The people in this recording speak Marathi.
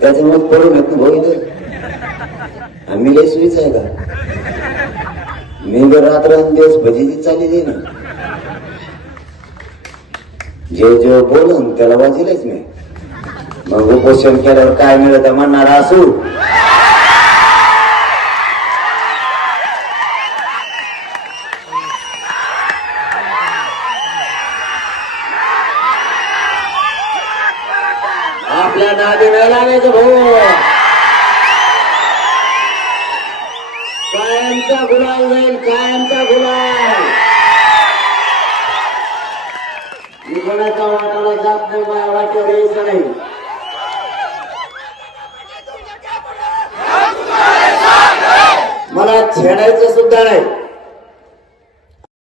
त्याच्यामुळे पडून येत भाऊ आम्ही लय सुईच आहे का? मी जर रात्र दिवस भजीची चालली ना जे जे बोलून त्याला वाजिलच नाही. मग उपोषण केल्यावर काय मिळत म्हणणार असू. आपल्या नादी नाही लागायचं भाऊ. कायमचा गुलाल जाईल कायमचा गुलाल. मी कोणाच्या वाटाला जात नाही माझ्या वाटेवर यायचं नाही. मला छेडायचं सुद्धा नाही.